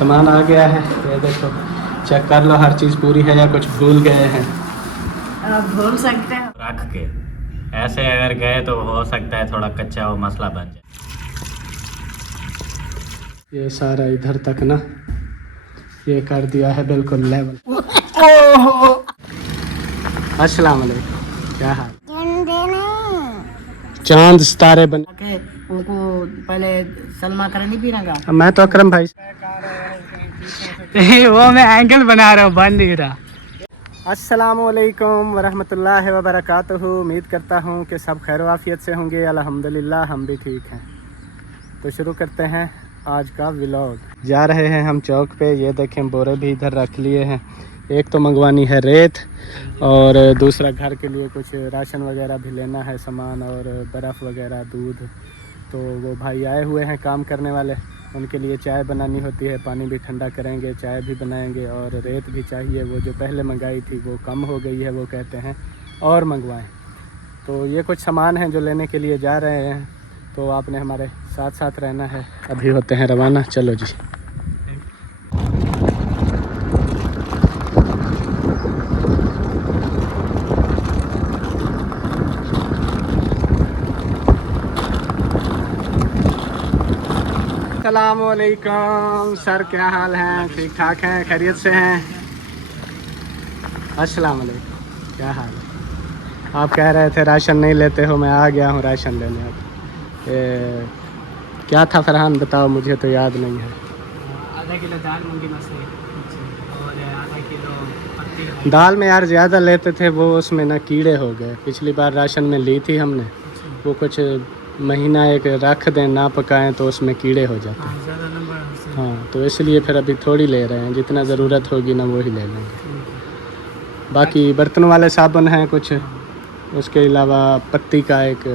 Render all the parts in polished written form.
सामान आ गया है, ये देखो चेक कर लो हर चीज़ पूरी है या कुछ भूल गए हैं। भूल सकते हैं रख के ऐसे अगर गए तो हो सकता है थोड़ा कच्चा वो मसला बन जाए। ये सारा इधर तक ना ये कर दिया है बिल्कुल लेवल। अस्सलाम वालेकुम, क्या हाल? चांद सितारे बन उनको पहले सलमा करनी भी लगा। मैं तो अकरम भाई वो मैं एंगल बना रहा हूँ, बन नहीं रहा। अस्सलामुअलैकुम वरहमतुल्लाहि वबरकातुहू। उम्मीद करता हूँ कि सब खैर वाफियत से होंगे। अल्हम्दुलिल्लाह हम भी ठीक हैं। तो शुरू करते हैं आज का व्लॉग। जा रहे हैं हम चौक पे। ये देखें बोरे भी इधर रख लिए हैं। एक तो मंगवानी है रेत और दूसरा घर के लिए कुछ राशन वगैरह भी लेना है सामान, और बर्फ़ वगैरह दूध। तो वो भाई आए हुए हैं काम करने वाले, उनके लिए चाय बनानी होती है, पानी भी ठंडा करेंगे, चाय भी बनाएंगे और रेत भी चाहिए। वो जो पहले मंगाई थी वो कम हो गई है, वो कहते हैं और मंगवाएं। तो ये कुछ सामान हैं जो लेने के लिए जा रहे हैं, तो आपने हमारे साथ साथ रहना है। अभी होते हैं रवाना, चलो जी। अस्सलामुअलैकुम सर, क्या हाल है? ठीक ठाक हैं, खैरियत से हैं? अस्सलाम वालेकुम, क्या हाल है? आप कह रहे थे राशन नहीं लेते हो, मैं आ गया हूँ राशन लेने। अब क्या था फरहान, बताओ, मुझे तो याद नहीं है। आधा किलो दाल मूंगी मसूर और आधा किलो पत्ती। दाल में यार ज़्यादा लेते थे, वो उसमें ना कीड़े हो गए। पिछली बार राशन में ली थी हमने, वो कुछ महीना एक रख दें ना पकाएं तो उसमें कीड़े हो जाते हैं। हाँ, तो इसलिए फिर अभी थोड़ी ले रहे हैं, जितना ज़रूरत होगी ना वही ले लेंगे। बाकी बर्तन वाले साबुन हैं कुछ, उसके अलावा पत्ती का एक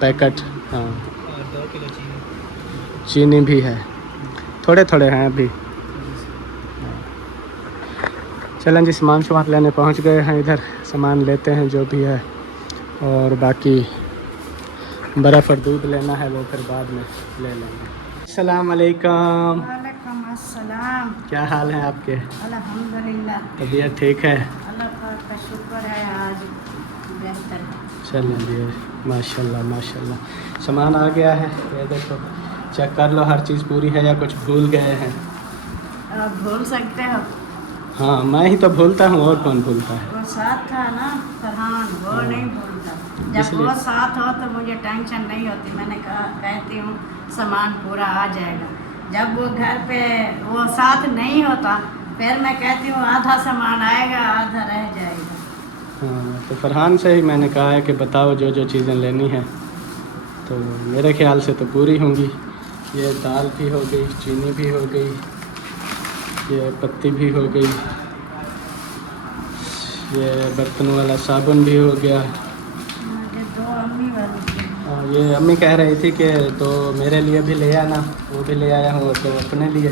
पैकेट, हाँ, और 2 किलो चीनी भी है, थोड़े थोड़े हैं अभी। चलें जी, सामान लेने पहुंच गए हैं इधर, सामान लेते हैं जो भी है, और बाकी बर्फ़ और दूध लेना है वो फिर बाद में ले लेंगे। अस्सलाम वालेकुम। वालेकुम अस्सलाम। क्या हाल है आपके? अल्हम्दुलिल्लाह, तबीयत ठीक है? अल्लाह पाक का शुक्र है, आज बेहतर। चलें जी, माशाल्लाह माशाल्लाह। सामान आ गया है, ये देखो चेक कर लो हर चीज़ पूरी है या कुछ भूल गए हैं। भूल सकते हो, हाँ, मैं ही तो भूलता हूँ, और कौन भूलता है। वो साथ था ना फरहान, वो नहीं भूलता। जब इसलिए वो साथ हो तो मुझे टेंशन नहीं होती। मैंने कहा, कहती हूँ सामान पूरा आ जाएगा। जब वो घर पे वो साथ नहीं होता फिर मैं कहती हूँ आधा सामान आएगा आधा रह जाएगा। हाँ, तो फरहान से ही मैंने कहा है कि बताओ जो जो चीज़ें लेनी है, तो मेरे ख्याल से तो पूरी होंगी। ये दाल भी हो गई, चीनी भी हो गई, ये पत्ती भी हो गई, ये बर्तन वाला साबुन भी हो गया। मुझे 2 अम्मी वाली थी। ये अम्मी कह रही थी कि तो मेरे लिए भी ले आना, वो भी ले आया हूँ, तो अपने लिए।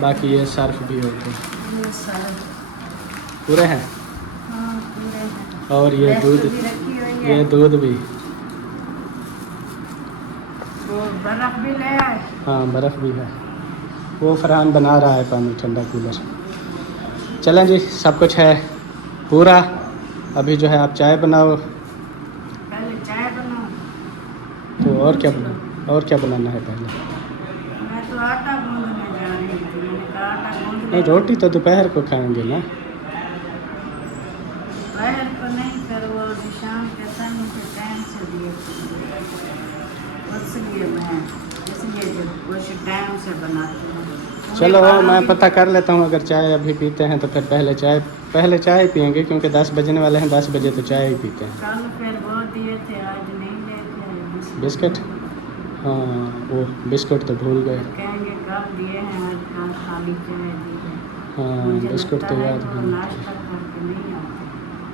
बाकी ये सर्फ भी हो गए, ये सारे पूरे हैं। हाँ पूरे हैं। और ये रेस्ट दूध, भी रखी हुई है। ये दूध भी, वो बर्फ भी ले आए। हाँ बर्फ़ भी है। वो फरहान बना रहा है पानी ठंडा कूलर। चलें जी, सब कुछ है पूरा। अभी जो है आप चाय बनाओ। पहले चाय बनाओ। तो और क्या बनाना है पहले? मैं तो आटा गूंदने जा रही थी। मैंने कहा आटा गूंद ले। नहीं, रोटी तो दोपहर को खाएंगे ना। दोपहर को नहीं, फिर वो शाम के समय के टाइम से दिए इसलिए मैं जो कुछ टाइम से बनाती हूँ। चलो मैं पता कर लेता हूँ, अगर चाय अभी पीते हैं तो फिर पहले चाय पियेंगे, क्योंकि 10 बजने वाले हैं, 10 बजे तो चाय ही पीते हैं। कल फिर वो दिए थे, आज नहीं लेते हैं बिस्किट, हाँ वो बिस्कुट तो भूल गए। कहेंगे कब दिए हैं, आज कल खाली चाय दी है। हाँ, बिस्कुट तो याद भी नहीं। नाश्ता करके नहीं आते।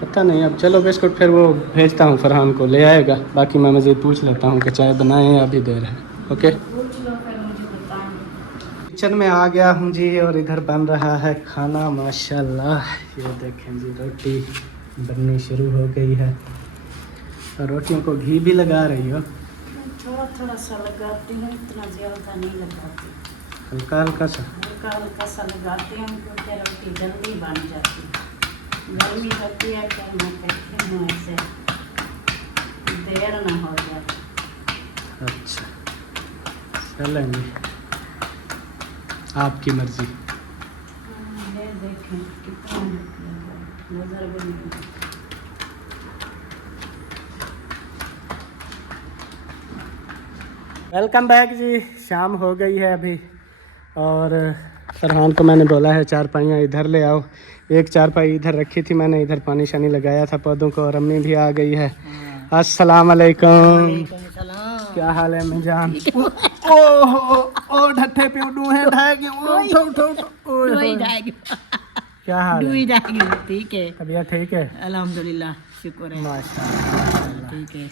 पता नहीं, अब चलो बिस्कुट फिर वो भेजता हूँ, फरहान को ले आएगा। बाकी मैं मज़ीद पूछ लेता हूँ कि चाय बनाएं या अभी देर है। ओके, पूछ लो फिर मुझे बताएंगे। किचन में आ गया हूँ जी, और इधर बन रहा है खाना माशाल्लाह। ये देखें जी, रोटी बननी शुरू हो गई है, और रोटियों को घी भी लगा रही हो। थोड़ा थोड़ा सा लगाती हूँ, इतना ज़्यादा नहीं लगाती। हल्का हल्का सा। हल्का हल्का सा लगाती हूँ क्योंकि रोटी जल्दी बन जाती है। गर्मी होती है फिर मैं कहती हूँ ऐसे देर ना हो जाए। अच्छा चलेंगे, आपकी मर्जी। ये देखें कितना नजर भी नहीं। वेलकम बैक जी। शाम हो गई है अभी और फरहान को मैंने बोला है चारपाइयाँ इधर ले आओ। एक चारपाई इधर रखी थी मैंने, इधर पानी शानी लगाया था पौधों को, और अम्मी भी आ गई है। अस्सलाम वालेकुम। क्या हाल है अम्मी जान? ओहो ओ ढट्ठे पे उड़ू हैं ढाएगे। उठो उठो उठो। क्या हाल है? ठीक है, तबीयत ठीक है? अल्हम्दुलिल्लाह, शुक्र है। माशाल्लाह। ठीक है।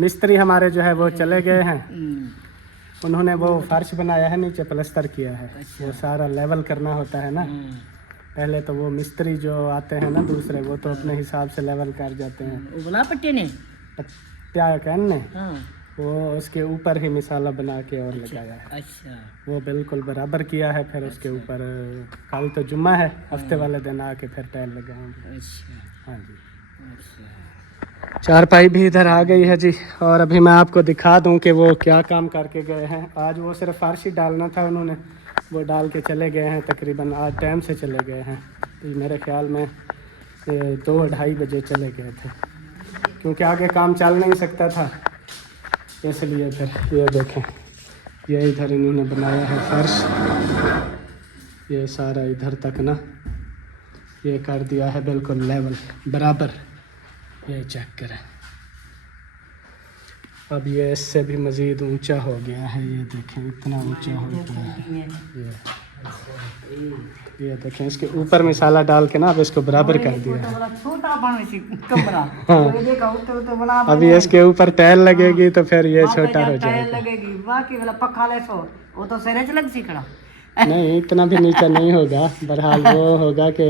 मिस्त्री हमारे जो है वो चले गए हैं। उन्होंने वो फर्श बनाया है, नीचे प्लास्टर किया है। वो सारा लेवल करना होता है ना। पहले तो वो मिस्त्री जो आते हैं ना दूसरे, वो तो अपने हिसाब से लेवल कर जाते हैं। उबला पट्टी ने क्या कहने, वो उसके ऊपर ही मिसाला बना के और लगाया है। अच्छा, वो बिल्कुल बराबर किया है। फिर उसके ऊपर कल तो जुम्मा है, हफ्ते वाले दिन आके फिर टाइल लगाएंगे। अच्छा, हाँ जी। अच्छा। चारपाई भी इधर आ गई है जी। और अभी मैं आपको दिखा दूं कि वो क्या काम करके गए हैं। आज वो सिर्फ फर्श ही डालना था, उन्होंने वो डाल के चले गए हैं। तकरीबन आज टाइम से चले गए हैं, तो मेरे ख्याल में 2-2:30 बजे चले गए थे, क्योंकि आगे काम चल नहीं सकता था इसलिए। फिर ये देखें, ये इधर इन्होंने बनाया है फर्श, ये सारा इधर तक ना ये कर दिया है बिल्कुल लेवल बराबर। ये चेक करें, अब ये इससे भी मज़ीद ऊंचा हो गया है। ये देखें इतना ऊंचा हो गया है। ये देखें, इसके ऊपर मिसाला डाल के ना अब इसको बराबर कर दिया है। हाँ। अभी इसके ऊपर टाइल लगेगी तो फिर ये छोटा हो जाएगा। नहीं इतना भी नीचा नहीं होगा, बहरहाल वो होगा कि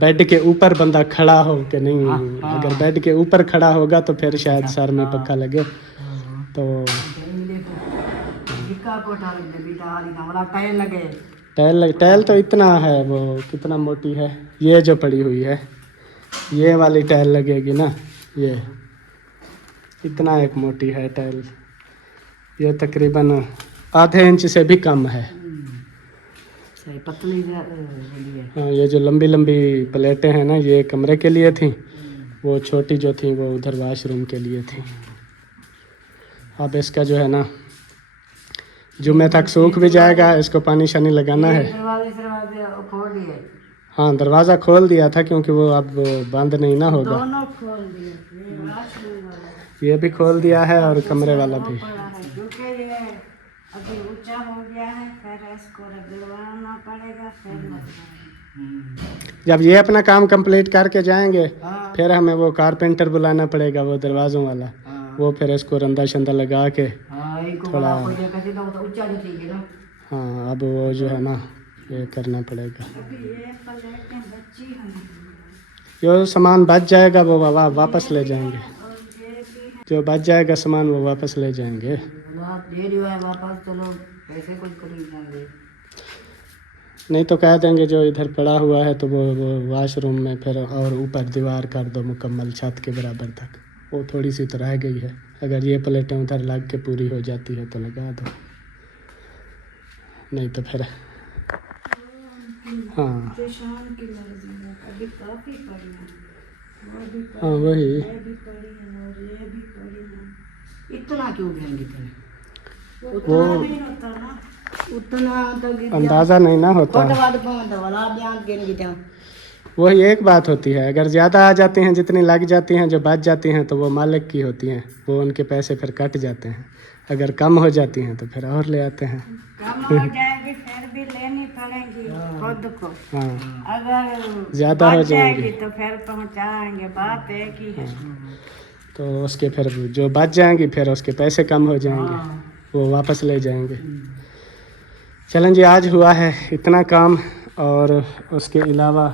बेड के ऊपर बंदा खड़ा हो के नहीं। अगर बेड के ऊपर खड़ा होगा तो फिर शायद सर में पक्का लगे। तो टाइल तो इतना है, वो कितना मोटी है ये जो पड़ी हुई है, ये वाली टाइल लगेगी ना, ये इतना एक मोटी है टाइल। ये तकरीबन आधे इंच से भी कम है। पतली हाँ, ये जो लंबी लंबी प्लेटें हैं ना, ये कमरे के लिए थी, वो छोटी जो थी वो उधर वॉशरूम के लिए थी। अब इसका जो है ना जुम्मे तक सूख भी जाएगा, इसको पानी शानी लगाना है। हाँ दरवाज़ा खोल दिया था क्योंकि वो अब बंद नहीं ना होगा। दोनों खोल दिए, ये भी खोल दिया है और कमरे वाला भी। क्योंकि ये अभी ऊंचा हो गया है, फिर इसको रगड़वाना पड़ेगा, फिर जब ये अपना काम कंप्लीट करके जाएंगे फिर हमें वो कारपेंटर बुलाना पड़ेगा, वो दरवाज़ों वाला। वो फिर इसको रंदा शंदा लगा के थोड़ा, हाँ अब वो जो है ना ये करना पड़ेगा। जो सामान बच जाएगा वो वापस ले जाएंगे, जो बच जाएगा सामान वो वापस ले जाएंगे। नहीं तो कह देंगे जो इधर पड़ा हुआ है तो वो वॉशरूम में फिर और ऊपर दीवार कर दो मुकम्मल छत के बराबर तक, वो थोड़ी सी तो रह गई है। अगर ये प्लेटें उधर लग के पूरी हो जाती है तो लगा दो, नहीं तो फिर हाँ हाँ वही। इतना क्यों घेंगे वो उतना तो अंदाज़ा नहीं ना होता। वही एक बात होती है, अगर ज़्यादा आ जाती हैं, जितनी लग जाती हैं, जो बच जाती हैं तो वो मालिक की होती हैं, वो उनके पैसे फिर कट जाते हैं। अगर कम हो जाती हैं तो फिर और ले आते हैं। कम हो जाएगी फिर भी लेनी पड़ेगी खुद को। हाँ अगर ज़्यादा हो जाएगी तो फिर पहुँचाएंगे, बात एक ही है। तो उसके फिर जो बच जाएंगी फिर उसके पैसे कम हो जाएंगे, वो वापस ले जाएंगे। चलें जी, आज हुआ है इतना काम और उसके अलावा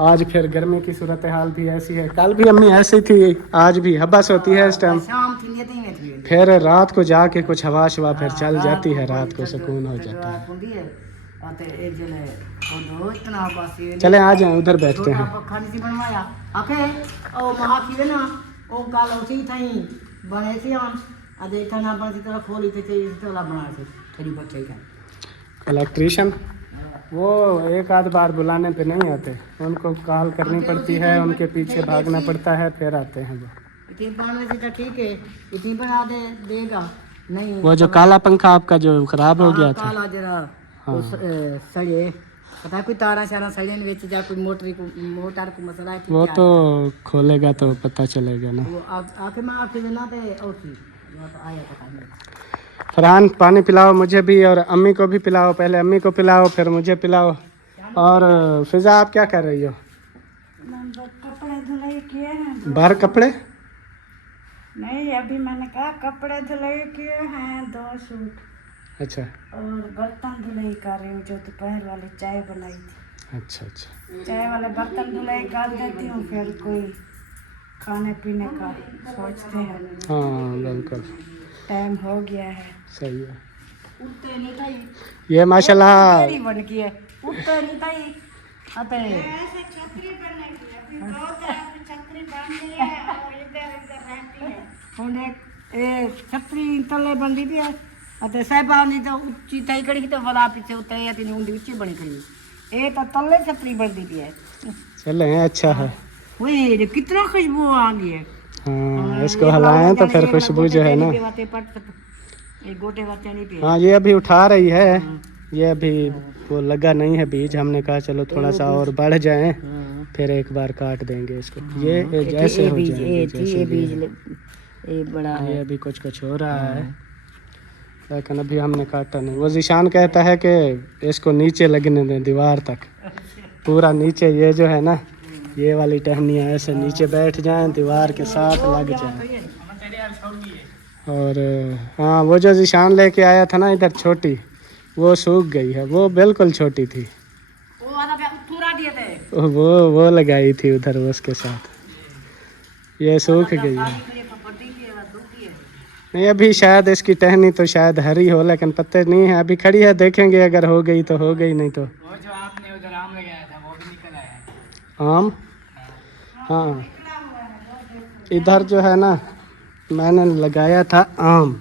आज फिर गर्मी की सूरत हाल भी ऐसी है। कल भी अम्मी ऐसी थी, आज भी हब्बस होती है इस टाइम। शाम थी नहीं थी फिर रात को जाके कुछ हवा शवा फिर चल जाती है, रात को सुकून हो जाता है। चले आ जाए उधर बैठते हैं। इलेक्ट्रीशियन वो एक आध बार बुलाने पे नहीं आते, उनको कॉल करनी पड़ती है, उनके पीछे भागना पड़ता है, फिर आते हैं वो। ठीक है, इतनी बना दे देगा नहीं। वो जो काला पंखा आपका जो खराब हो गया था, काला जरा सड़े पता कोई तारा शारा सड़े बेच जा कोई मोटर को मसला है। वो तो खोलेगा तो पता चलेगा ना। वो आके मैं आके ना दे ओसी तो आया पता नहीं। फरहान पानी पिलाओ मुझे भी और अम्मी को भी पिलाओ, पहले अम्मी को पिलाओ फिर मुझे पिलाओ। और फिजा आप क्या कर रही हो? कपड़े धुलाई किए हैं। बाहर कपड़े नहीं, अभी मैंने कहा कपड़े धुलाई किए हैं 2 सूट। अच्छा। और बर्तन धुलाई कर रही हूँ, जो दोपहर वाली चाय बनाई थी। अच्छा अच्छा। चाय वाले बर्तन धुलाई कर देती हूँ, फिर कोई खाने पीने का सोचते हैं। हाँ बिल्कुल, टाइम हो गया है। सही है। उठते नहीं था ये माशाल्लाह बन की है, उठते नहीं था अते ऐसे छतरी बनने की अभी छतरी बन गई है और इधर इधर रहती है। हुन एक छतरी तले बंदी भी है अते साहिबा ने तो ऊंची तई कड़ी तो वाला पीछे उते या तीन ऊंडी ऊंची बनी खड़ी, ए तो तले छतरी बनदी भी है। चले अच्छा है। ओए कितना खुशबू आ गई है। हाँ इसको हिलाएं तो फिर खुशबू जो है ना। गोटे बच्चे नहीं पे। हाँ ये अभी उठा रही है, ये अभी वो लगा नहीं है बीज, हमने कहा चलो थोड़ा सा और बढ़ जाए फिर एक बार काट देंगे इसको। ये जैसे हो जाएंगे जैसे बीज बड़ा है। ये अभी कुछ कुछ हो रहा है लेकिन अभी हमने काटा नहीं। वो जिशान कहता है कि इसको नीचे लगने दें दीवार तक, पूरा नीचे ये जो है ना ये वाली टहनियाँ ऐसे नीचे बैठ जाएं दीवार के साथ लग जाए। और हाँ वो जो जिशान लेके आया था ना इधर छोटी, वो सूख गई है, वो बिल्कुल छोटी थी, वो लगाई थी उधर उसके साथ, ये सूख गई है। नहीं अभी शायद इसकी टहनी तो शायद हरी हो लेकिन पत्ते नहीं है, अभी खड़ी है, देखेंगे अगर हो गई तो हो गई, नहीं तो। वो जो आपने उधर आम लगाया था वो भी निकल आया। आम हाँ इधर जो है ना मैंने लगाया था आम,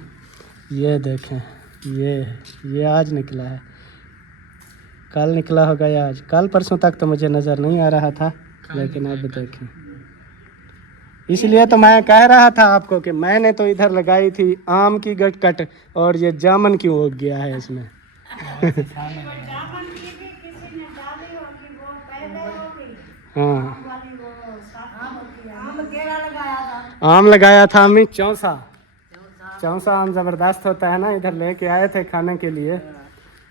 ये देखें ये आज निकला है, कल निकला होगा या आज, कल परसों तक तो मुझे नज़र नहीं आ रहा था लेकिन अब देखें। इसलिए तो मैं कह रहा था आपको कि मैंने तो इधर लगाई थी आम की गटकट और ये जामुन क्यों उग गया है इसमें। हाँ आम लगाया था अम्मी, चौसा आम ज़बरदस्त होता है ना, इधर लेके आए थे खाने के लिए,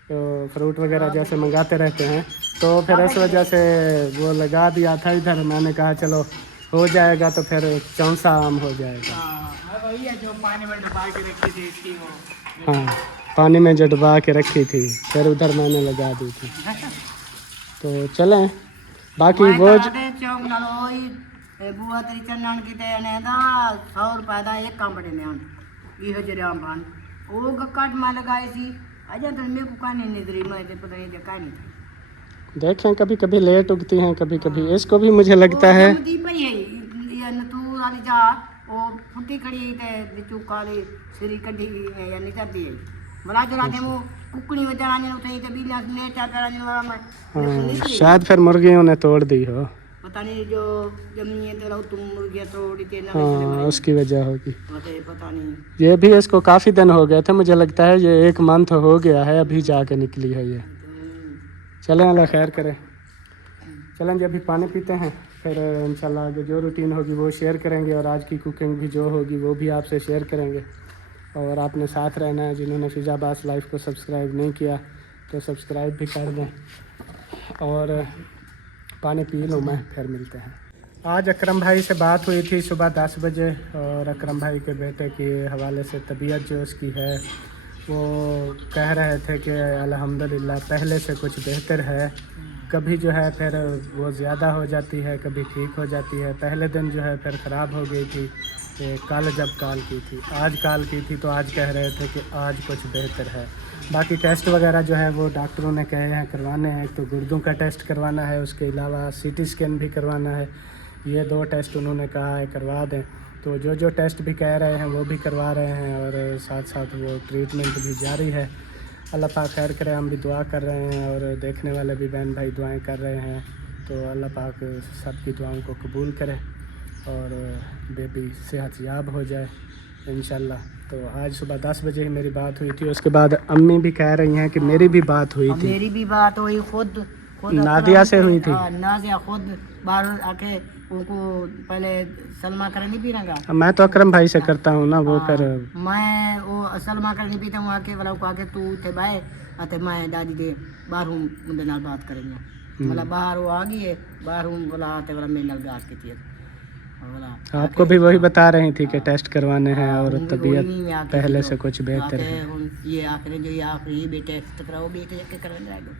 तो फ्रूट वगैरह जैसे मंगाते रहते हैं तो फिर इस वजह से वो लगा दिया था इधर। मैंने कहा चलो हो जाएगा तो फिर चौसा आम हो जाएगा। वही है जो पानी में डुबा के रखी थी इसकी वो। हाँ पानी में जो डुबा के रखी थी फिर उधर मैंने लगा दी थी। तो चलें बाकी वो बुआ तेरी चन्नन की ते ने दा 100 रुपए दा एक कांबड़े में आन इहो जरे आम पान ओ गक्कट में लगाई सी अजे तो मेरे को काने निदरी मैं ते पता नहीं का नहीं। देखें कभी कभी लेट उगती हैं, कभी कभी इसको भी मुझे लगता है दी पई है ये न तू वाली जा ओ फुटी खड़ी ते बिचू काली सिरी कड्डी या निकलती है मला जरा दे वो कुकड़ी में जाने उठई ते बिना नेटा करा मैं शायद फिर मुर्गियों ने तोड़ दी हो, पता नहीं जो जमी है तेरा तुम मुर्गियाँ तोड़ी थे ना, हाँ उसकी वजह होगी, पता नहीं। ये भी इसको काफ़ी दिन हो गए थे, मुझे लगता है ये 1 मंथ हो गया है अभी जाके निकली है ये। चलें अल्लाह खैर करे। चलें जी अभी पानी पीते हैं, फिर इंशाल्लाह आगे जो रूटीन होगी वो शेयर करेंगे और आज की कुकिंग भी जो होगी वो भी आपसे शेयर करेंगे। और आपने साथ रहना है, जिन्होंने फिजा अब्बास लाइफ को सब्सक्राइब नहीं किया तो सब्सक्राइब भी कर दें। और पानी पी लूँ मैं, फिर मिलते हैं। आज अकरम भाई से बात हुई थी सुबह 10 बजे और अकरम भाई के बेटे के हवाले से तबीयत जो उसकी है वो कह रहे थे कि अल्हम्दुलिल्लाह पहले से कुछ बेहतर है, कभी जो है फिर वो ज़्यादा हो जाती है, कभी ठीक हो जाती है। पहले दिन जो है फिर ख़राब हो गई थी, कल जब कॉल की थी, आज कॉल की थी तो आज कह रहे थे कि आज कुछ बेहतर है। बाकी टेस्ट वगैरह जो है वो डॉक्टरों ने कहे हैं करवाने हैं। तो गुर्दों का टेस्ट करवाना है, उसके अलावा सीटी स्कैन भी करवाना है। ये 2 टेस्ट उन्होंने कहा है करवा दें। तो जो टेस्ट भी कह रहे हैं वो भी करवा रहे हैं और साथ साथ वो ट्रीटमेंट भी जारी है। अल्लाह पाक खैर करे, हम भी दुआ कर रहे हैं और देखने वाले भी बहन भाई दुआएं कर रहे हैं। तो अल्लाह पाक सबकी दुआओं को कबूल करे और बेबी सेहत याब हो जाए इंशाल्लाह। तो आज सुबह 10 बजे ही मेरी बात हुई थी। उसके बाद अम्मी भी कह रही हैं कि मेरी भी बात हुई थी। मेरी भी बात हुई, खुद नादिया से हुई थी। नादिया खुद बाहर आके उनको पहले सलमा करनी पी रहा। मैं तो अकरम भाई से करता हूँ ना, वो फिर मैं वो सलमा करनी पीता हूँ आके वाला को आके तू थे बाय आते मैं दादी दे बाहर हूँ मुंडे नाल बात करेंगे। मतलब बाहर वो आ गई है, बाहर हूँ बोला आते वाला मेरे नाल बात की थी। आपको भी वही बता रही थी कि टेस्ट करवाने हैं और तबीयत पहले से कुछ बेहतर है। ये आखिरी जो ये आखिरी भी टेस्ट कराओ भी के करने जाएगा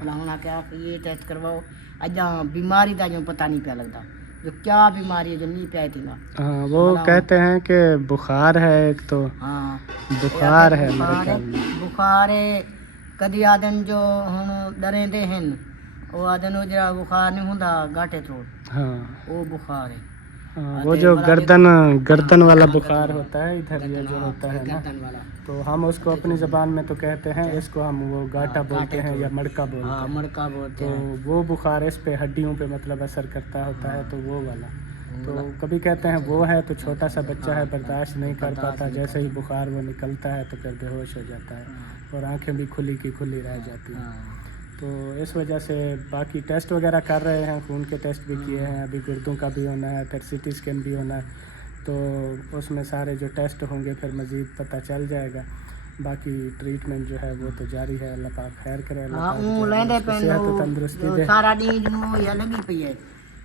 भला हुन आके आखिरी ये टेस्ट करवाओ। अजा बीमारी का जो पता नहीं पिया लगता जो क्या बीमारी है जो नहीं पिया थी ना। हाँ वो कहते हैं कि बुखार है एक तो। हाँ बुखार है मेरे ख्याल में। बुखार है कदी आदन जो हुन डरेंदे हैं वो आदन जरा बुखार नहीं हुंदा गाठे थ्रोट। हाँ वो बुखार है। वो जो गर्दन वाला बुखार होता है इधर ये जो होता है ना, तो हम उसको अपनी ज़बान में तो कहते हैं, इसको हम वो गाटा बोलते हैं या मड़का बोलते हैं। मड़का बोलते हैं। तो वो बुखार इस पे हड्डियों पे मतलब असर करता होता है, तो वो वाला। तो कभी कहते हैं वो है तो छोटा सा बच्चा है बर्दाश्त नहीं कर पाता, जैसे ही बुखार वो निकलता है तो फिर बेहोश हो जाता है और आंखें भी खुली की खुली रह जाती हैं। तो इस वजह से बाकी टेस्ट वगैरह कर रहे हैं, खून के टेस्ट भी किए हैं, अभी गुर्दों का भी होना है, फिर सीटी स्कैन भी होना है। तो उसमें सारे जो टेस्ट होंगे फिर मज़ीद पता चल जाएगा। बाकी ट्रीटमेंट जो है वो तो जारी है। अल्लाह पाक खैर करे, सेहत तंदुरुस्ती दे। सारा दिन या लगी पई है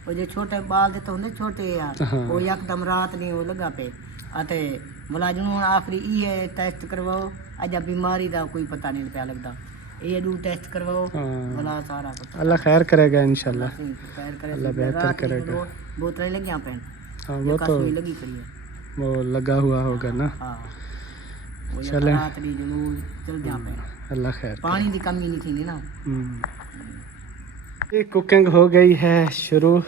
वो जो छोटे बाल दे तो होंदे छोटे यार वो एकदम रात नहीं वो लगा पे आते बोला जो आखिरी ये टेस्ट करवाओ अजा बीमारी का कोई पता नहीं पिया लगता। ये 2 टेस्ट करवाओ भला सारा पता। अल्लाह खैर करेगा इंशाल्लाह, खैर करे, अल्लाह बेहतर करेगा। बोतलें लगी यहाँ पे वो तो लगी पड़ी है, वो लगा हुआ होगा ना। चले चल यहाँ पे अल्लाह खैर। पानी की कमी नहीं थी ना। ये कुकिंग हो गई है शुरू।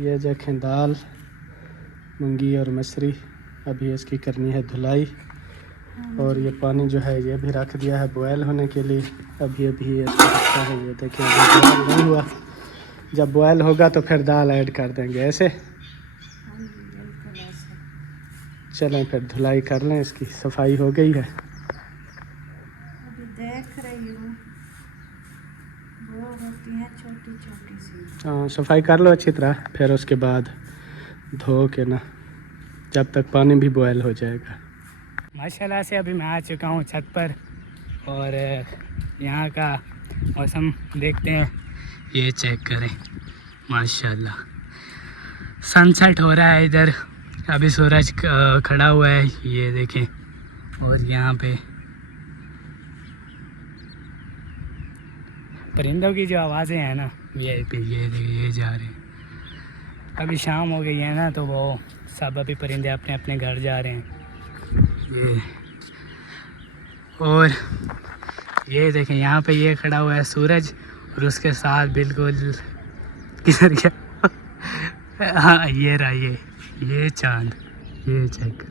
ये देखें दाल मूंगी और मसरी, अभी इसकी करनी है धुलाई। और ये पानी जो है ये भी रख दिया है बॉयल होने के लिए। अभी ये अच्छा है, ये देखिए बॉयल नहीं हुआ। जब बॉयल होगा तो फिर दाल ऐड कर देंगे ऐसे। चलें फिर धुलाई कर लें, इसकी सफाई हो गई है। अभी देख रही हूँ वो होती है छोटी छोटी सी। हाँ सफाई कर लो अच्छी तरह, फिर उसके बाद धो के ना, जब तक पानी भी बॉयल हो जाएगा। माशाल्लाह से अभी मैं आ चुका हूँ छत पर और यहाँ का मौसम देखते हैं। ये चेक करें माशाल्लाह सनसेट हो रहा है इधर, अभी सूरज खड़ा हुआ है ये देखें। और यहाँ पे परिंदों की जो आवाज़ें हैं ना ये देखिए ये जा रहे हैं। अभी शाम हो गई है ना तो वो सब अभी परिंदे अपने अपने घर जा रहे हैं। ये और ये देखें यहाँ पे ये खड़ा हुआ है सूरज और उसके साथ बिल्कुल किधर गया हाँ ये रहा ये चांद, ये चेक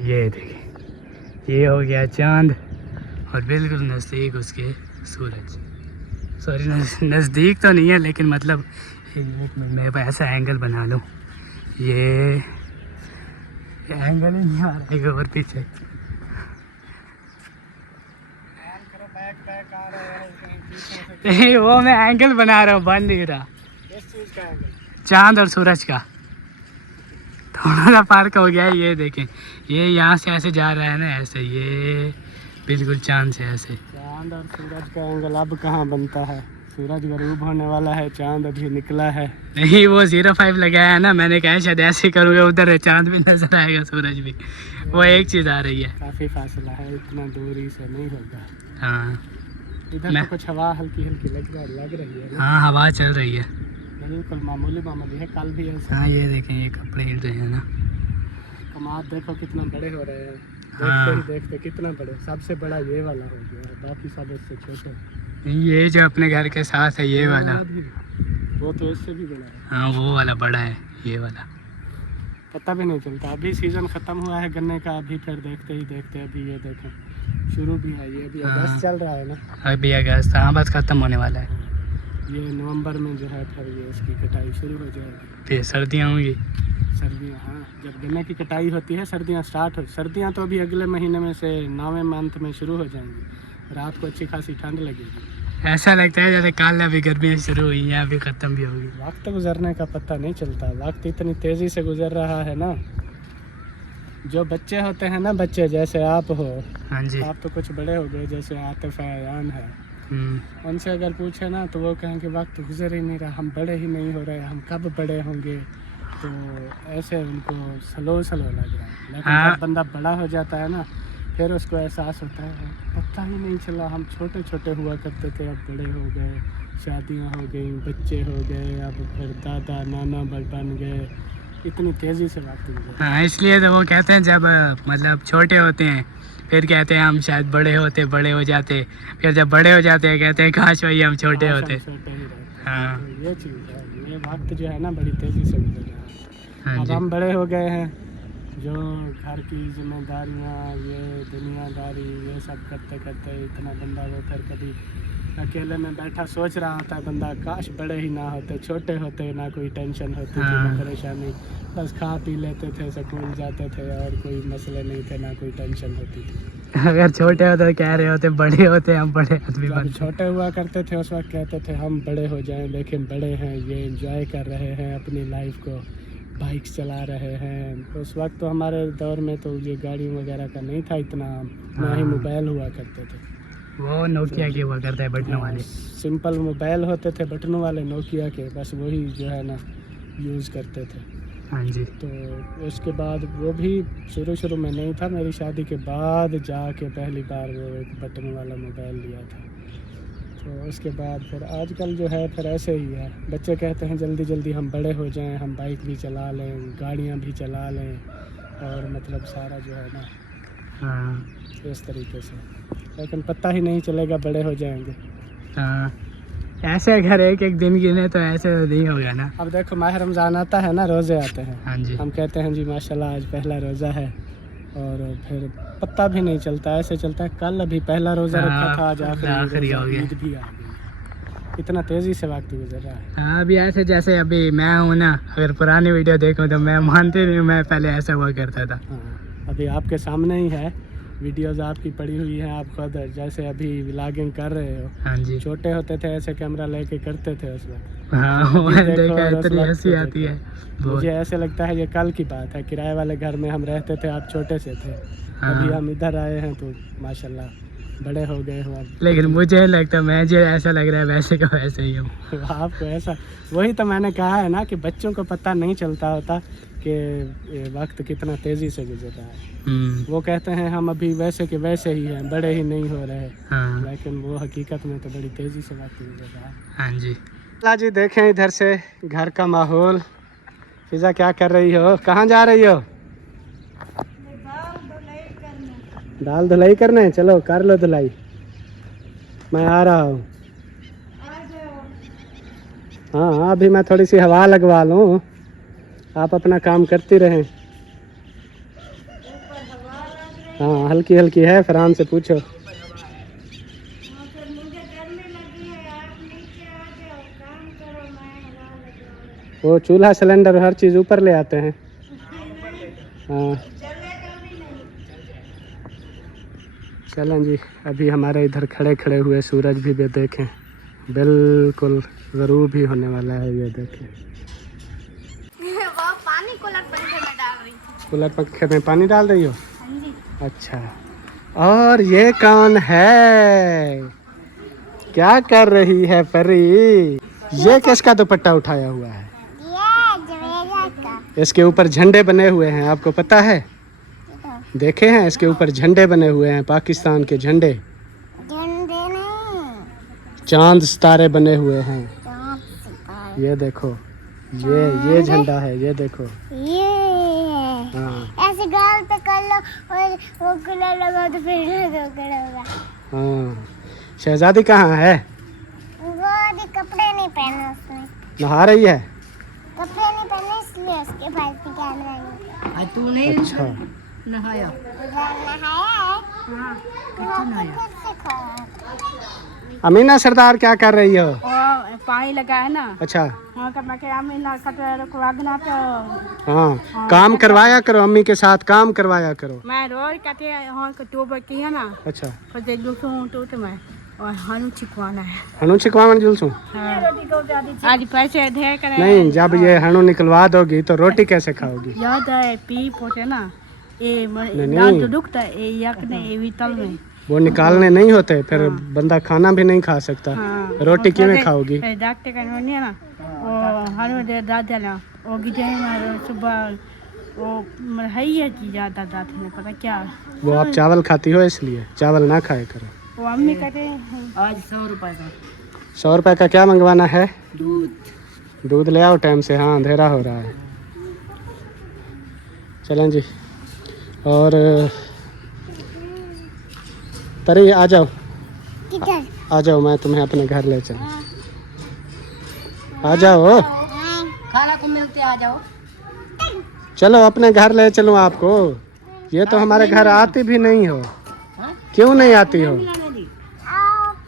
ये देखें ये हो गया चांद और बिल्कुल नज़दीक उसके सूरज। सॉरी नज़दीक तो नहीं है लेकिन मतलब मैं ऐसा एंगल बना लूँ, ये एंगल ही नहीं आ रहा है और पीछे वो मैं एंगल बना रहा हूँ, बन नहीं रहा। चांद और सूरज का थोड़ा सा फर्क हो गया है। ये देखें ये यहाँ से ऐसे जा रहा है ना ऐसे, ये बिल्कुल चांद से ऐसे। चांद और सूरज का एंगल अब कहाँ बनता है, सूरज गरूब होने वाला है, चांद अभी निकला है। नहीं वो 05 लगाया है ना, मैंने कहा शायद ऐसे करूँगा उधर चांद भी नजर आएगा सूरज भी, वो एक चीज़ आ रही है। काफ़ी फासला है, इतना दूरी से नहीं होगा। हाँ इधर तो कुछ हवा हल्की हल्की लग रही है। हाँ हवा चल रही है। बिल्कुल मामूली है, कल भी ऐसा। हाँ ये देखें, ये कपड़े हिल रहे हैं ना। कमाद देखो कितना बड़े हो रहे हैं, हाँ। देखते ही देखते कितना बड़े। सबसे बड़ा ये वाला हो गया, बाकी सब इससे छोटे। ये जो अपने घर के साथ है ये वाला, वो तो इससे भी बड़ा है। हाँ वो वाला बड़ा है, ये वाला पता भी नहीं चलता। अभी सीज़न ख़त्म हुआ है गन्ने का, अभी फिर देखते ही देखते अभी ये देखें शुरू भी है। ये अभी हाँ। अगस्त चल रहा है ना, अभी अगस्त, हाँ बस ख़त्म होने वाला है। ये नवंबर में जो है फिर ये इसकी कटाई शुरू हो जाएगी। फिर सर्दियाँ होंगी। सर्दियाँ, हाँ जब गन्ने की कटाई होती है सर्दियाँ स्टार्ट हो। सर्दियाँ तो अभी अगले महीने में से 9वें मंथ में शुरू हो जाएंगी। रात को अच्छी खासी ठंड लगेगी। ऐसा लगता है जैसे कल अभी गर्मियाँ शुरू हुई हैं, अभी ख़त्म भी होगी। वक्त गुजरने का पता नहीं चलता, वक्त इतनी तेज़ी से गुजर रहा है ना। जो बच्चे होते हैं ना, बच्चे जैसे आप हो, हाँ जी। आप तो कुछ बड़े हो गए, जैसे आतिफ है, अयान है, उनसे अगर पूछे ना तो वो कहेंगे वक्त गुजर ही नहीं रहा, हम बड़े ही नहीं हो रहे, हम कब बड़े होंगे। तो ऐसे उनको स्लो लग रहा है। लेकिन हाँ। जब बंदा बड़ा हो जाता है ना, फिर उसको एहसास होता है पता ही नहीं चला, हम छोटे छोटे हुआ करते थे, अब बड़े हो गए, शादियां हो गई, बच्चे हो गए, अब फिर दादा नाना बन गए। इतनी तेज़ी से वक्त गुजर। हाँ इसलिए तो वो कहते हैं जब मतलब छोटे होते हैं फिर कहते हैं हम शायद बड़े हो जाते, फिर जब बड़े हो जाते हैं कहते हैं काश वही हम छोटे होते। छोटे ही रहते। हाँ। तो ये चीज़ है, ये वक्त जो है ना बड़ी तेज़ी से गुजर रहा है। हाँ अब जी। हम बड़े हो गए हैं, जो घर की जिम्मेदारियाँ, ये दुनियादारी, ये सब करते करते इतना बंदा वो फिर कभी अकेले में बैठा सोच रहा होता है बंदा, काश बड़े ही ना होते, छोटे होते, ना कोई टेंशन होती थी, ना हाँ। परेशानी, बस खा पी लेते थे, स्कूल जाते थे और कोई मसले नहीं थे, ना कोई टेंशन होती थी। अगर छोटे होते तो कह रहे होते बड़े होते हम बड़े आदमी जब बनते। छोटे हुआ करते थे उस वक्त कहते थे हम बड़े हो जाएं, लेकिन बड़े हैं, ये एंजॉय कर रहे हैं अपनी लाइफ को, बाइक्स चला रहे हैं। उस वक्त तो हमारे दौर में तो ये गाड़ी वगैरह का नहीं था इतना, ना ही हाँ। मोबाइल हुआ करते थे। वो नोकिया के हुआ करता है बटनों वाले। सिंपल मोबाइल होते थे बटनों वाले नोकिया के, बस वही जो है ना यूज़ करते थे। हाँ जी। तो उसके बाद वो भी शुरू में नहीं था, मेरी शादी के बाद जाके पहली बार वो एक बटन वाला मोबाइल लिया था। तो उसके बाद फिर आजकल जो है फिर ऐसे ही है, बच्चे कहते हैं जल्दी जल्दी हम बड़े हो जाएं, हम बाइक भी चला लें, गाड़ियाँ भी चला लें, और मतलब सारा जो है ना हाँ। इस तरीके से, लेकिन पता ही नहीं चलेगा बड़े हो जाएंगे। हाँ ऐसे अगर एक एक दिन गिने तो ऐसे तो नहीं होगा ना। अब देखो माह रमज़ान आता है ना, रोज़े आते हैं, हाँ जी। हम कहते हैं जी माशाल्लाह आज पहला रोज़ा है, और फिर पता भी नहीं चलता, ऐसे चलता है कल अभी पहला रोज़ा रखा था, आज आखिरी हो गया, ईद भी आ गई। इतना तेज़ी से वक्त गुजर रहा है। हाँ अभी ऐसे जैसे अभी मैं हूँ ना, अगर पुरानी वीडियो देखूँ तो मैं मानते नहीं, मैं पहले ऐसा हुआ करता था। हाँ अभी आपके सामने ही है, वीडियोज़ आपकी पड़ी हुई हैं, आप खुद जैसे अभी व्लॉगिंग कर रहे हो। हाँ जी। छोटे होते थे ऐसे कैमरा लेके करते थे उस वक्त। हाँ मैंने देखो देखा, और उस इतनी वक्त हंसी को आती है बहुत। मुझे ऐसे लगता है ये कल की बात है, किराए वाले घर में हम रहते थे, आप छोटे से थे, हाँ। अभी हम इधर आए हैं तो माशाल्लाह बड़े हो गए हो अब। लेकिन मुझे लगता मैं जो ऐसा लग रहा है वैसे का वैसे ही हूँ। आपको ऐसा, वही तो मैंने कहा है ना कि बच्चों को पता नहीं चलता होता कि ये वक्त कितना तेज़ी से गुजर रहा है। वो कहते हैं हम अभी वैसे के वैसे ही हैं, बड़े ही नहीं हो रहे, हाँ। लेकिन वो हकीकत में तो बड़ी तेज़ी से वक्त गुजर रहा है। हाँ जी। ला जी देखें इधर से घर का माहौल। फिजा क्या कर रही हो, कहाँ जा रही हो? दाल धुलाई करने, चलो कर लो धुलाई, मैं आ रहा हूँ। हाँ हाँ अभी मैं थोड़ी सी हवा लगवा लूँ, आप अपना काम करती रहें। हाँ हल्की हल्की है, फरहान से पूछो। वो चूल्हा सिलेंडर हर चीज़ ऊपर ले आते हैं। हाँ चलें जी, अभी हमारे इधर खड़े खड़े हुए सूरज भी देखें, बिल्कुल ग़रूब भी होने वाला है, ये देखें। वो पानी कूलर पंखे में डाल रही थी। कूलर पंखे में पानी डाल रही हो? हाँ जी। अच्छा, और ये कौन है, क्या कर रही है परी? ये किसका दुपट्टा उठाया हुआ है? इसके ऊपर झंडे बने हुए हैं, आपको पता है? देखे हैं इसके ऊपर झंडे बने हुए हैं, पाकिस्तान के झंडे। चांद सितारे बने हुए हैं। ये देखो, ये झंडा है, ये देखो। ये हाँ ऐसे गाल पे कर लो और वो कलर लगाओ तो फिर होगा। हाँ। शहजादी कहाँ है? वो अभी कपड़े नहीं पहने उसने, नहा रही है। कपड़े नहीं पहने इसलिए उसके पास भी कैमरा नहीं है। तू नहीं अच्छा, नहाया? उधर नहाया है। हाँ, वहाँ पे खुद से खाया। अमीना सरदार क्या कर रही हो? और पानी लगा है ना, अच्छा, हाँ का मैं क्या मैं ना कटोरे को आगना तो हाँ काम करवाया करो, अम्मी के साथ काम करवाया करो। मैं रोज कहते हाँ कटोबर की है ना, अच्छा, फिर दूसरों तो मैं और हनु छिकवाना है। हनु छिकवावन जुलसूं? हाँ। आज पैसे दे कर नहीं, जब ये हनु निकलवा दोगी तो रोटी कैसे खाओगी? याद है पी पोते ना ये नहीं। दांत तो दुखता है ये यक ने ये भी तल में वो निकालने नहीं होते, फिर बंदा खाना भी नहीं खा सकता। हाँ। रोटी क्यों खाओगी? डॉक्टर का नहीं है ना वो हनु दे दादा ना वो गिजे में सुबह वो है ही है चीज ज्यादा दांत में पता क्या वो आप चावल खाती हो इसलिए चावल ना खाया करो। वो अम्मी कहते हैं आज 100 रुपए का 100 रुपए का क्या मंगवाना है? दूध। दूध ले आओ टाइम से, हाँ अंधेरा हो रहा है। चलें जी। और तरी आ जाओ, किधर? आ जाओ, मैं तुम्हें अपने घर ले चलूं। आ जाओ, खाना को मिलते आ जाओ। चलो अपने घर ले चलूं आपको। ये तो हमारे घर आती भी नहीं हो। क्यों नहीं आती हो? आप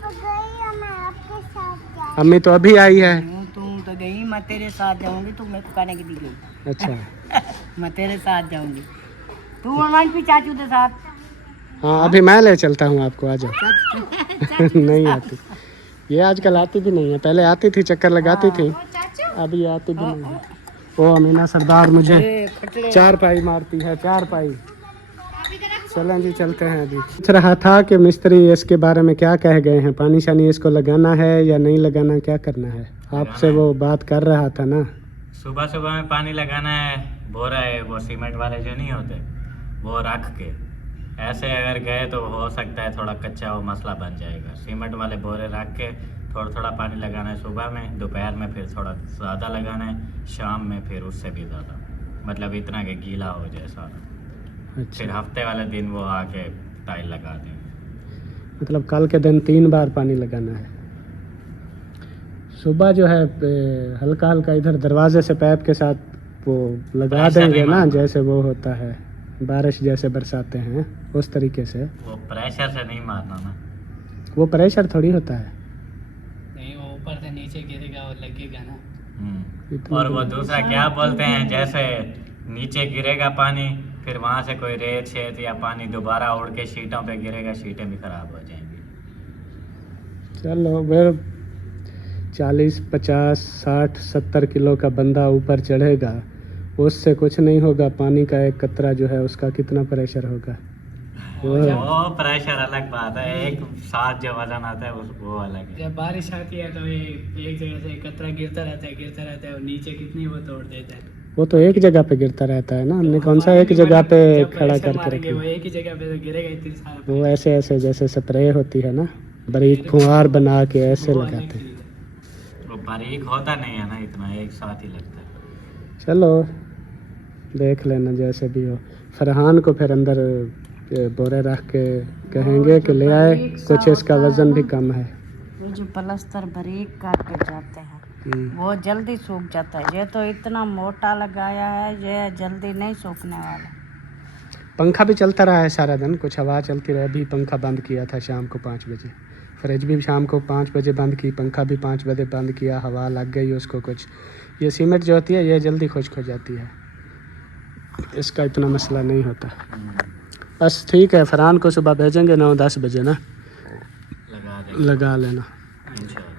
गई और मैं आपके साथ जा। अम्मी तो अभी आई है। तुम तो गई, मैं तेरे साथ जाऊंगी, तुम मेरे को खाने के लिए गई। अच्छा, मैं तेरे साथ जाऊंगी, तू मन भी चाचू के साथ। हाँ अभी मैं ले चलता हूँ आपको, आ जाओ। नहीं आती ये, आजकल आती भी नहीं है। पहले आती थी, चक्कर लगाती थी, अभी आती भी नहीं है। वो अमीना सरदार मुझे 4 पाई मारती है, 4 पाई। चलें जी, चलते हैं। अभी पूछ रहा था कि मिस्त्री इसके बारे में क्या कह गए हैं, पानी शानी इसको लगाना है या नहीं लगाना, क्या करना है? आपसे वो बात कर रहा था ना। सुबह सुबह में पानी लगाना है, बोरा है वो सीमेंट वाले जो नहीं होते वो रख के, ऐसे अगर गए तो हो सकता है थोड़ा कच्चा वो मसला बन जाएगा। सीमेंट वाले बोरे रख के थोड़ा थोड़ा पानी लगाना है सुबह में, दोपहर में फिर थोड़ा ज़्यादा लगाना है, शाम में फिर उससे भी ज़्यादा, मतलब इतना कि गीला हो जाए सारा। अच्छा, फिर हफ्ते वाले दिन वो आके टाइल लगा देंगे। मतलब कल के दिन 3 बार पानी लगाना है। सुबह जो है हल्का हल्का इधर दरवाजे से पैप के साथ वो लगा देंगे ना, जैसे वो होता है बारिश जैसे बरसाते हैं उस तरीके से। वो प्रेशर से नहीं मारना ना, वो प्रेशर थोड़ी होता है। नहीं वो ऊपर से नीचे गिरेगा और लगेगा ना। इतना और वो दूसरा क्या बोलते हैं, जैसे नीचे गिरेगा पानी, फिर वहाँ से कोई रेत शेत या पानी दोबारा उड़ के शीटों पे गिरेगा, शीटें भी खराब हो जाएंगी। चलो फिर 40, 50, 60, 70 किलो का बंदा ऊपर चढ़ेगा, उससे कुछ नहीं होगा। पानी का एक कतरा जो है उसका कितना प्रेशर होगा? वो प्रेशर अलग बात है, एक साथ जो वजन आता है वो अलग है। जब बारिश आती है तो एक जगह से कतरा गिरता रहता है और नीचे कितनी वो तोड़ देता है। वो तो एक जगह पे गिरता रहता है ना, हमने कौन सा एक जगह पे खड़ा करके रखा? वो एक ही जगह पे तो गिरेगा इतनी सारा। वो ऐसे ऐसे जैसे स्प्रे होती है ना, बारीक फुहार बना के ऐसे लगाते हैं। वो बारीक होता नहीं है ना, इतना एक साथ ही लगता है। चलो देख लेना जैसे भी हो। फरहान को फिर अंदर बोरे रख के कहेंगे कि ले आए, कुछ इसका वजन भी कम है। वो जो प्लास्टर बारीक करके जाते हैं वो जल्दी सूख जाता है, ये तो इतना मोटा लगाया है ये जल्दी नहीं सूखने वाला। पंखा भी चलता रहा है सारा दिन, कुछ हवा चलती रही। अभी पंखा बंद किया था शाम को 5 बजे, फ्रिज भी शाम को 5 बजे बंद की, पंखा भी 5 बजे बंद किया, हवा लग गई उसको कुछ। ये सीमेंट जो होती है ये जल्दी खुश्क हो जाती है, इसका इतना मसला नहीं होता। बस ठीक है, फरहान को सुबह भेजेंगे 9-10 बजे ना, लगा लेना।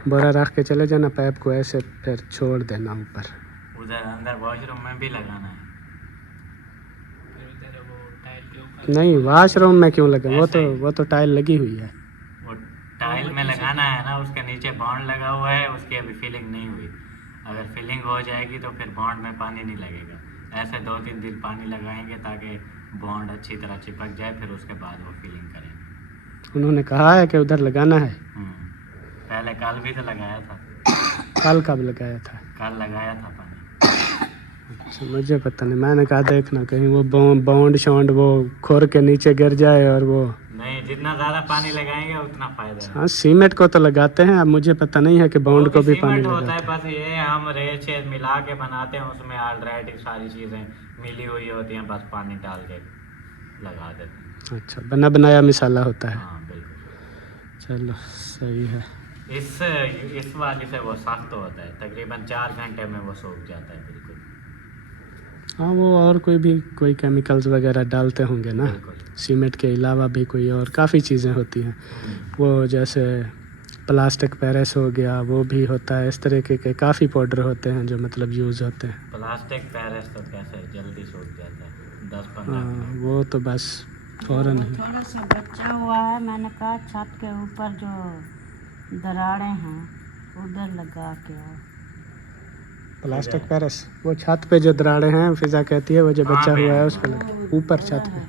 बोरा रख के चले जाना, पाइप को ऐसे फिर छोड़ देना ऊपर। उधर अंदर वॉशरूम में भी लगाना है। नहीं वाशरूम में क्यों लगे, वो तो टाइल लगी हुई है। वो टाइल में लगाना है ना, उसके नीचे बॉन्ड लगा हुआ है, उसकी अभी फिलिंग नहीं हुई। अगर फिलिंग हो जाएगी तो फिर बॉन्ड में पानी नहीं लगेगा। ऐसे 2-3 दिन पानी लगाएंगे ताकि बॉन्ड अच्छी तरह चिपक जाए, फिर उसके बाद वो फिलिंग करेंगे। उन्होंने कहा है कि उधर लगाना है। पहले कल भी तो लगाया था। कल कब लगाया था? कल लगाया था पानी। अच्छा, मुझे पता नहीं, मैंने कहा देखना कहीं वो बॉन्ड शॉन्ड वो खोर के नीचे गिर जाए और वो। नहीं, जितना ज्यादा पानी लगाएंगे उतना फायदा है। हाँ, सीमेंट को तो लगाते हैं, अब मुझे पता नहीं है कि बॉन्ड को भी पानी सीमेंट होता लगाते है, बस ये हम रेत शेत मिला के बनाते हैं, उसमें ऑलरेडी सारी चीजें मिली हुई होती हैं, बस पानी डाल के लगा देते हैं। हैं। अच्छा, बना बनाया मिसाला होता है। हाँ बिल्कुल। चलो सही है। इस वाली से वो सख्त होता है, तकरीबन 4 घंटे में वो सूख जाता है बिल्कुल। हाँ, वो और कोई केमिकल्स वगैरह डालते होंगे ना, बिल्कुल। सीमेंट के अलावा भी कोई और काफ़ी चीज़ें होती हैं। वो जैसे प्लास्टिक पेरिस हो गया, वो भी होता है, इस तरीके के काफ़ी पाउडर होते हैं जो मतलब यूज़ होते हैं। प्लास्टिक पेरिस तो कैसे जल्दी सूख जाता है, 10-15 हाँ, मिनट। वो तो बस फ़ौरन ही। थोड़ा सा बचा हुआ है, मैंने कहा छत के ऊपर जो दरारें हैं उधर लगा के आओ। प्लास्टिक पेरिस, वो छत पे जो दरारें हैं, फिजा कहती है वो जो हाँ, बचा हुआ है मैं- उस पर लगा, ऊपर छत पे।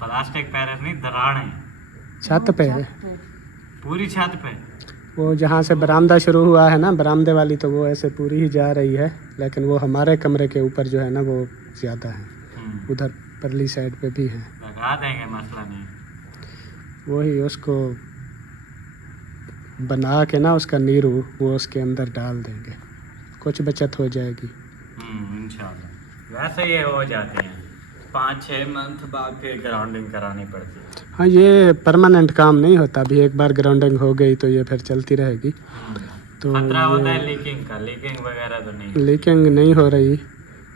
प्लास्टिक पेरिस नहीं, दरारें छत पे है पूरी छत पे। वो, जहाँ से बरामदा शुरू हुआ है ना, बरामदे वाली, तो वो ऐसे पूरी ही जा रही है, लेकिन वो हमारे कमरे के ऊपर जो है ना वो ज़्यादा है, उधर परली साइड पे भी है। लगा देंगे, मसला नहीं। वही उसको बना के ना, उसका नीरू वो उसके अंदर डाल देंगे, कुछ बचत हो जाएगी। इंशाल्लाह। वैसे ये हो जाते हैं 5-6 मंथ बाद फिर ग्राउंडिंग करानी पड़ती है। हाँ, ये परमानेंट काम नहीं होता, अभी एक बार ग्राउंडिंग हो गई तो ये फिर चलती रहेगी। तो खतरा होता है लीकिंग का, लीकिंग वगैरह तो नहीं। लीकिंग नहीं हो रही,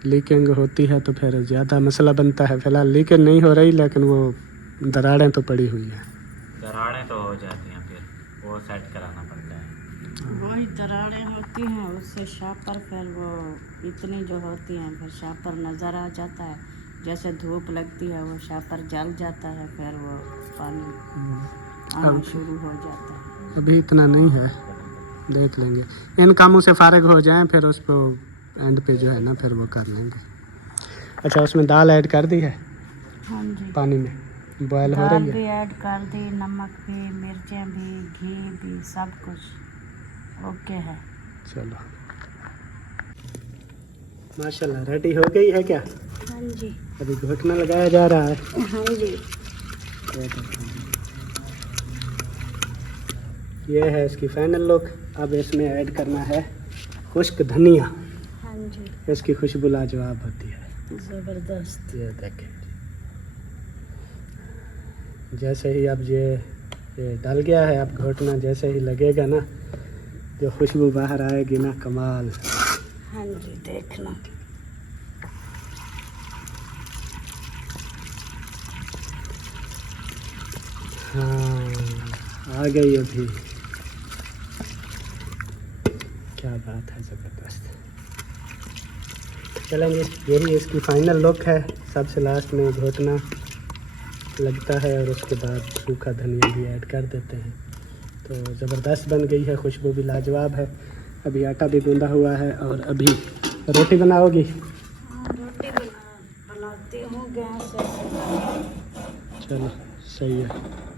लीकिंग होती है तो फिर ज़्यादा मसला बनता है। फिलहाल लीकिंग नहीं हो रही, लेकिन वो दरारें तो पड़ी हुई हैं। दरारें तो हो जाती हैं, फिर वो सेट कराना पड़ता है। वही दरारें होती हैं, उससे शापर फिर वो इतनी जो होती हैं, फिर शापर नज़र आ जाता है, जैसे धूप लगती है वो शापर जल जाता है, फिर वो पानी आना शुरू हो जाता है। अभी इतना नहीं है, देख लेंगे, इन कामों से फारिग हो जाएं, फिर उसको एंड पे जो है ना फिर वो कर लेंगे। अच्छा, उसमें दाल ऐड कर दी है हाँ जी, पानी में, बॉयल हो दाल रही भी है। ऐड कर दी, नमक भी, मिर्चें भी, घी भी, सब कुछ ओके है। चलो, माशाल्लाह रेडी हो गई है क्या? हाँ जी, अभी घुटना लगाया जा रहा है। हाँ जी, ये है इसकी फाइनल लुक। अब इसमें ऐड करना है खुश्क धनिया, हाँ जी, इसकी खुशबू लाजवाब होती है। ज़बरदस्त। ये देखें, जैसे ही अब ये डल गया है, अब घुटना जैसे ही लगेगा ना, जो खुशबू बाहर आएगी ना, कमाल। हाँ जी, देखना। हाँ, आ गई अभी, क्या बात है, ज़बरदस्त। चलेंगे, यही इसकी फाइनल लुक है। सबसे लास्ट में घुटना लगता है और उसके बाद सूखा धनिया भी ऐड कर देते हैं, तो ज़बरदस्त बन गई है, खुशबू भी लाजवाब है। अभी आटा भी गूंदा हुआ है और अभी रोटी बनाओगी? हाँ, रोटी बनाती हूँ गैस से। चलो सही है।